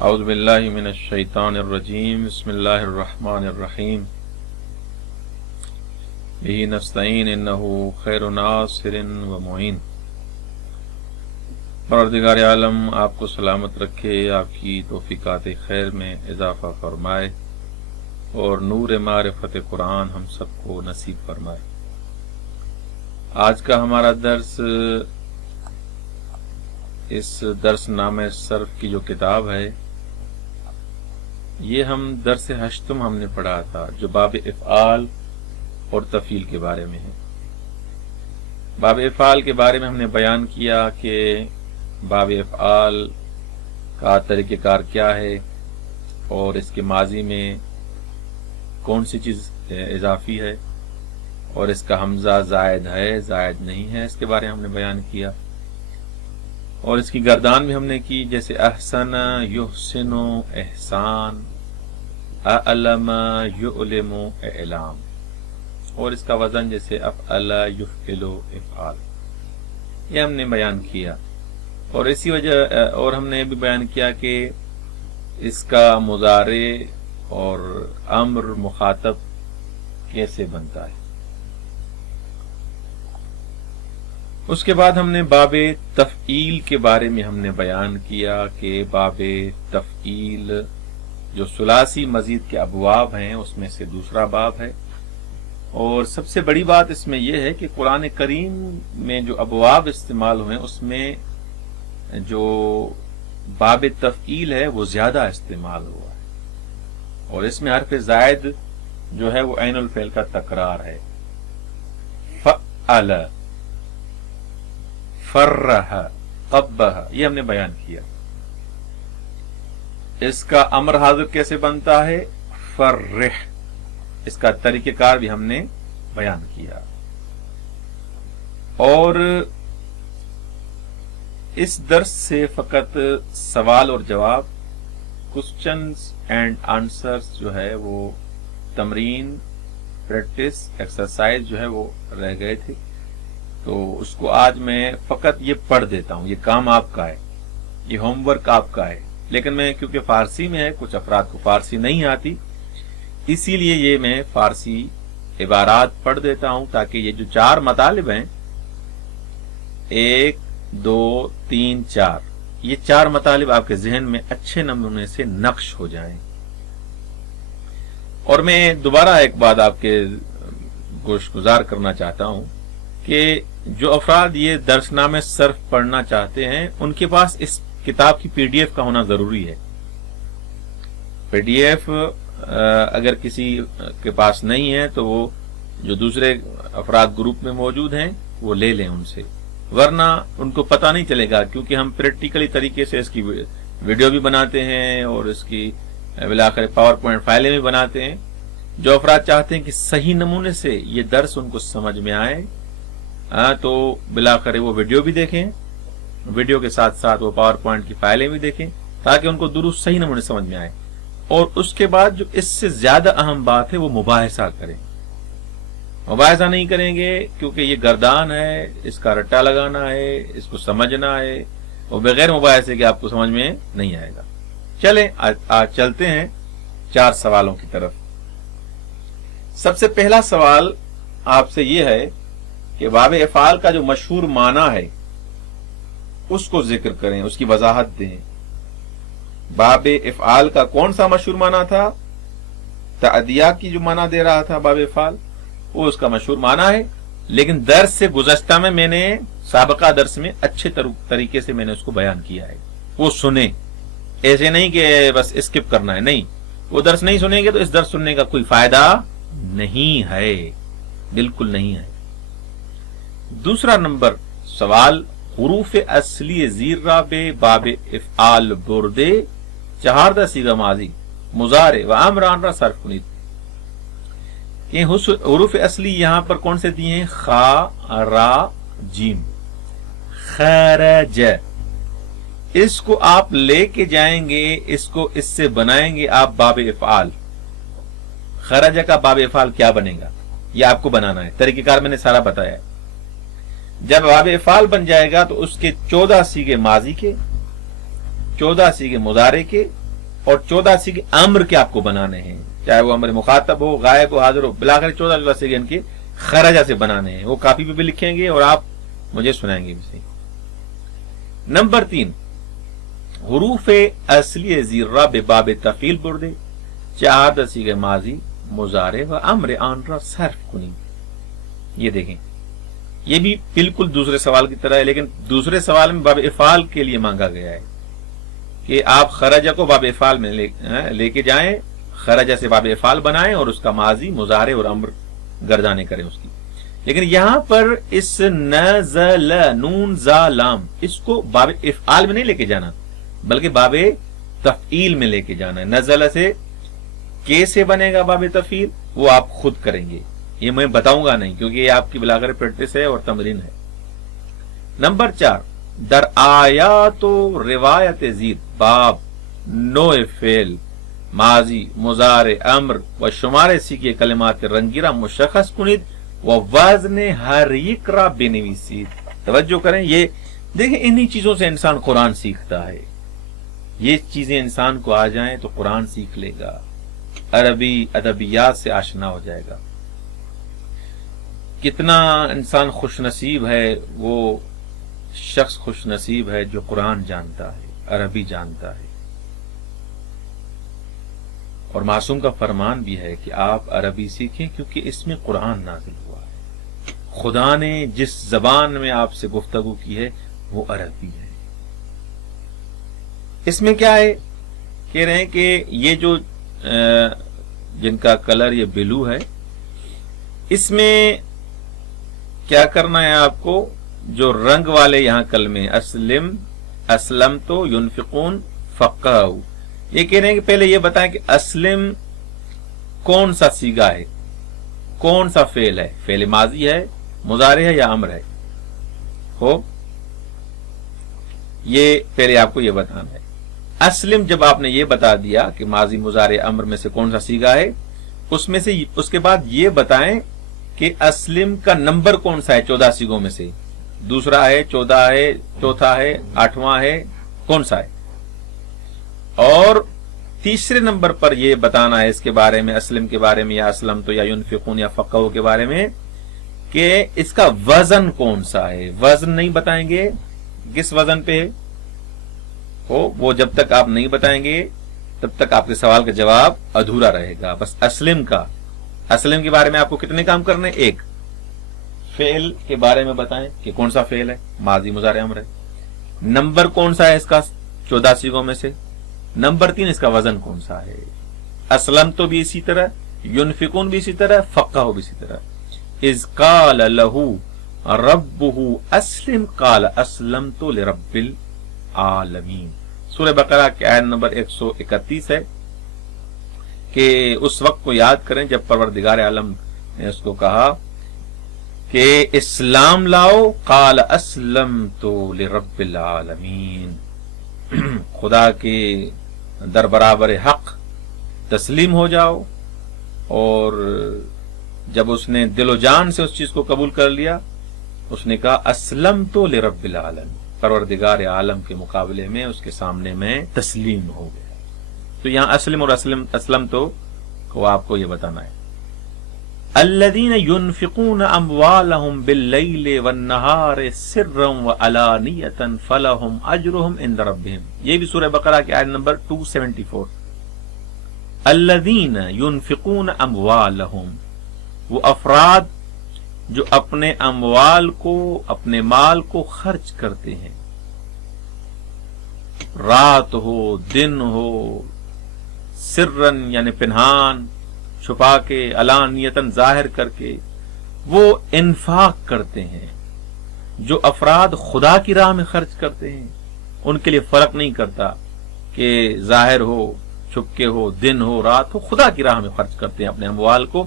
اعوذ باللہ من الشیطان الرجیم بسم اللہ الرحمن الرحیم بہ نستعین انہ خیر ناصر و معین۔ پروردگار عالم آپ کو سلامت رکھے، آپ کی توفیقات خیر میں اضافہ فرمائے اور نور معرفت قرآن ہم سب کو نصیب فرمائے۔ آج کا ہمارا درس اس درس نامہ صرف کی جو کتاب ہے، یہ ہم درس ہشتم ہم نے پڑھا تھا، جو باب افعال اور تفعیل کے بارے میں ہے۔ باب افعال کے بارے میں ہم نے بیان کیا کہ باب افعال کا طریقہ کار کیا ہے اور اس کے ماضی میں کون سی چیز اضافی ہے اور اس کا حمزہ زائد ہے زائد نہیں ہے، اس کے بارے میں ہم نے بیان کیا۔ اور اس کی گردان بھی ہم نے کی، جیسے احسن یحسن احسان، اعلم یعلم اعلام، اور اس کا وزن جیسے افعل یفعل افعال، یہ ہم نے بیان کیا۔ اور اسی وجہ اور ہم نے بھی بیان کیا کہ اس کا مضارع اور امر مخاطب کیسے بنتا ہے۔ اس کے بعد ہم نے باب تفعیل کے بارے میں ہم نے بیان کیا کہ باب تفعیل جو ثلاثی مزید کے ابواب ہیں اس میں سے دوسرا باب ہے، اور سب سے بڑی بات اس میں یہ ہے کہ قرآن کریم میں جو ابواب استعمال ہوئے اس میں جو باب تفعیل ہے وہ زیادہ استعمال ہوا ہے، اور اس میں حرف زائد جو ہے وہ عین الفعل کا تکرار ہے۔ فعل، فرح، قبح، یہ ہم نے بیان کیا۔ اس کا امر حاضر کیسے بنتا ہے؟ فرح، اس کا طریقہ کار بھی ہم نے بیان کیا۔ اور اس درس سے فقط سوال اور جواب، کوسچنز اینڈ آنسرز جو ہے وہ تمرین، پریکٹس، ایکسرسائز جو ہے وہ رہ گئے تھے، تو اس کو آج میں فقط یہ پڑھ دیتا ہوں۔ یہ کام آپ کا ہے، یہ ہوم ورک آپ کا ہے، لیکن میں کیونکہ فارسی میں ہے، کچھ افراد کو فارسی نہیں آتی، اسی لیے یہ میں فارسی عبارات پڑھ دیتا ہوں تاکہ یہ جو 4 مطالب ہیں، 1 2 3 4، یہ 4 مطالب آپ کے ذہن میں اچھے نمونے سے نقش ہو جائیں۔ اور میں دوبارہ ایک بات آپ کے گوش گزار کرنا چاہتا ہوں کہ جو افراد یہ درس نامہ صرف پڑھنا چاہتے ہیں ان کے پاس اس کتاب کی پی ڈی ایف کا ہونا ضروری ہے۔ پی ڈی ایف اگر کسی کے پاس نہیں ہے تو وہ جو دوسرے افراد گروپ میں موجود ہیں وہ لے لیں ان سے، ورنہ ان کو پتہ نہیں چلے گا، کیونکہ ہم پریکٹیکلی طریقے سے اس کی ویڈیو بھی بناتے ہیں اور اس کی بالآخر پاور پوائنٹ فائلیں بھی بناتے ہیں۔ جو افراد چاہتے ہیں کہ صحیح نمونے سے یہ درس ان کو سمجھ میں آئے تو بالآخر وہ ویڈیو بھی دیکھیں، ویڈیو کے ساتھ ساتھ وہ پاور پوائنٹ کی فائلیں بھی دیکھیں تاکہ ان کو درست صحیح نمونے سمجھ میں آئے۔ اور اس کے بعد جو اس سے زیادہ اہم بات ہے وہ مباحثہ کریں۔ مباحثہ نہیں کریں گے کیونکہ یہ گردان ہے، اس کا رٹا لگانا ہے، اس کو سمجھنا ہے، اور بغیر مباحثے کے آپ کو سمجھ میں نہیں آئے گا۔ چلیں آج چلتے ہیں 4 سوالوں کی طرف۔ سب سے پہلا سوال آپ سے یہ ہے کہ باب افعال کا جو مشہور معنی ہے اس کو ذکر کریں، اس کی وضاحت دیں۔ باب افعال کا کون سا مشہور معنی تھا؟ تعدیہ کی جو معنی دے رہا تھا باب افعال، وہ اس کا مشہور معنی ہے، لیکن درس سے گزشتہ میں نے سابقہ درس میں اچھے طریقے سے میں نے اس کو بیان کیا ہے، وہ سنیں، ایسے نہیں کہ بس اسکپ کرنا ہے، نہیں، وہ درس نہیں سنیں گے تو اس درس سننے کا کوئی فائدہ نہیں ہے، بالکل نہیں ہے۔ دوسرا نمبر سوال، حروف اصلی زیرہ بے باب افعال بردے 4 صیغہ ماضی مضارع و امران را صرف کنید۔ کہ حروف اصلی یہاں پر کون سے دیے ہیں؟ خا، را، جیم۔ خرج، اس کو آپ لے کے جائیں گے، اس کو اس سے بنائیں گے آپ باب افعال۔ خرج کا باب افعال کیا بنے گا یہ آپ کو بنانا ہے، طریقہ کار میں نے سارا بتایا ہے۔ جب باب افعال بن جائے گا تو اس کے 14 صیغے ماضی کے، 14 صیغے مضارع کے اور 14 سیگے امر کے آپ کو بنانے ہیں، چاہے وہ امر مخاطب ہو، غائب ہو، حاضر ہو، بلاخر 14 سیگے ان کے خرجہ سے بنانے ہیں، وہ کاپی پہ بھی لکھیں گے اور آپ مجھے سنائیں گے بھی صحیح۔ نمبر 3، حروف اصلی زیرہ بباب تفعیل بردے چہار سیگے ماضی مضارع و امر آن را صرف کنی۔ یہ دیکھیں، یہ بھی بالکل دوسرے سوال کی طرح ہے، لیکن دوسرے سوال میں باب افعال کے لیے مانگا گیا ہے کہ آپ خرجہ کو باب افعال میں لے کے جائیں، خرجہ سے باب افعال بنائیں اور اس کا ماضی مضارع اور امر گردانے کریں اس کی۔ لیکن یہاں پر اس نزل نون زا لام اس کو باب افعال میں نہیں لے کے جانا بلکہ باب تفعیل میں لے کے جانا ہے۔ نزل سے کیسے بنے گا باب تفعیل وہ آپ خود کریں گے، یہ میں بتاؤں گا نہیں کیونکہ یہ آپ کی بلاغر پریکٹس ہے اور تمرین ہے۔ نمبر 4، در آیات و روایت زید باب نوع فعل ماضی مضارع امر و شمار سیکھے کلمات رنگیرہ مشخص کنید و وزن ہر یک را بنویسید۔ توجہ کریں، یہ دیکھیں انہی چیزوں سے انسان قرآن سیکھتا ہے، یہ چیزیں انسان کو آ جائیں تو قرآن سیکھ لے گا، عربی ادبیات سے آشنا ہو جائے گا۔ کتنا انسان خوش نصیب ہے، وہ شخص خوش نصیب ہے جو قرآن جانتا ہے، عربی جانتا ہے۔ اور معصوم کا فرمان بھی ہے کہ آپ عربی سیکھیں کیونکہ اس میں قرآن نازل ہوا ہے، خدا نے جس زبان میں آپ سے گفتگو کی ہے وہ عربی ہے۔ اس میں کیا ہے، کہہ رہے ہیں کہ یہ جو جن کا کلر یہ بلو ہے، اس میں کیا کرنا ہے آپ کو، جو رنگ والے یہاں کلمے اسلم تو ینفقون فقہو، یہ کہہ رہے ہیں کہ پہلے یہ بتائیں کہ اسلم کون سا سیگا ہے، کون سا فعل ہے، فعل ماضی ہے، مضارع ہے یا امر ہے، ہو یہ پہلے آپ کو یہ بتانا ہے۔ اسلم جب آپ نے یہ بتا دیا کہ ماضی مضارع امر میں سے کون سا سیگا ہے، اس میں سے اس کے بعد یہ بتائیں کہ اسلم کا نمبر کون سا ہے 14 سیگوں میں سے، دوسرا ہے، 14 ہے، چوتھا ہے، 8واں ہے، کون سا ہے، اور تیسرے نمبر پر یہ بتانا ہے اس کے بارے میں، اسلم کے بارے میں یا اسلم تو یا ینفقون یا فقہو کے بارے میں کہ اس کا وزن کون سا ہے۔ وزن نہیں بتائیں گے کس وزن پہ ہو، وہ جب تک آپ نہیں بتائیں گے تب تک آپ کے سوال کا جواب ادھورا رہے گا۔ بس اسلم کے بارے میں آپ کو کتنے کام کرنے، ایک فعل کے بارے میں بتائیں کہ کون سا فعل ہے، ماضی مضارع امر ہے، نمبر کون سا ہے اس کا 14 سیگوں میں سے، نمبر 3 اس کا وزن کون سا ہے۔ اسلم تو بھی اسی طرح، ینفقون بھی اسی طرح، فقہ بھی اسی طرح۔ اذ قال لہ ربہ اسلم قال اسلمت لرب العالمین، سورہ بقرہ کی آیت نمبر 131 ہے کہ اس وقت کو یاد کریں جب پروردگار عالم نے اس کو کہا کہ اسلام لاؤ، قال اسلمت لرب العالمین، خدا کے در برابر حق تسلیم ہو جاؤ۔ اور جب اس نے دل و جان سے اس چیز کو قبول کر لیا، اس نے کہا اسلمت لرب العالمین، پروردگار عالم کے مقابلے میں اس کے سامنے میں تسلیم ہو گیا۔ تو یہاں اسلم اور اسلم تو کو آپ کو یہ بتانا ہے۔ الذین ينفقون اموالهم باللیل والنہار سرا وعلانیۃ فلہم اجرہم عند ربہم، یہ بھی سورہ بقرہ کی آیت نمبر 274۔ الذین ينفقون اموالهم، وہ افراد جو اپنے اموال کو، اپنے مال کو خرچ کرتے ہیں، رات ہو دن ہو، سرن یعنی پنہان چھپا کے، علانیتاً ظاہر کر کے وہ انفاق کرتے ہیں۔ جو افراد خدا کی راہ میں خرچ کرتے ہیں ان کے لیے فرق نہیں کرتا کہ ظاہر ہو، چھپ کے ہو، دن ہو، رات ہو، خدا کی راہ میں خرچ کرتے ہیں اپنے اموال کو،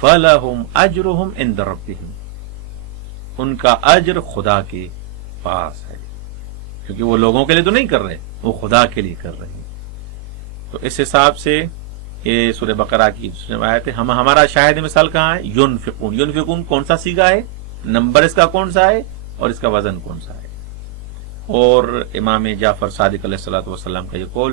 فَلَهُمْ أَجْرُهُمْ عِنْدَ رَبِّهِمْ، ان کا اجر خدا کے پاس ہے، کیونکہ وہ لوگوں کے لیے تو نہیں کر رہے، وہ خدا کے لیے کر رہے ہیں۔ تو اس حساب سے یہ سورہ بقرہ کی آیت ہے۔ ہمارا شاہد مثال کہاں ہے، ینفقون، ینفقون کون سا سیگا ہے، نمبر اس کا کون سا ہے اور اس کا وزن کون سا ہے۔ اور امام جعفر صادق علیہ الصلوۃ والسلام کا یہ قول،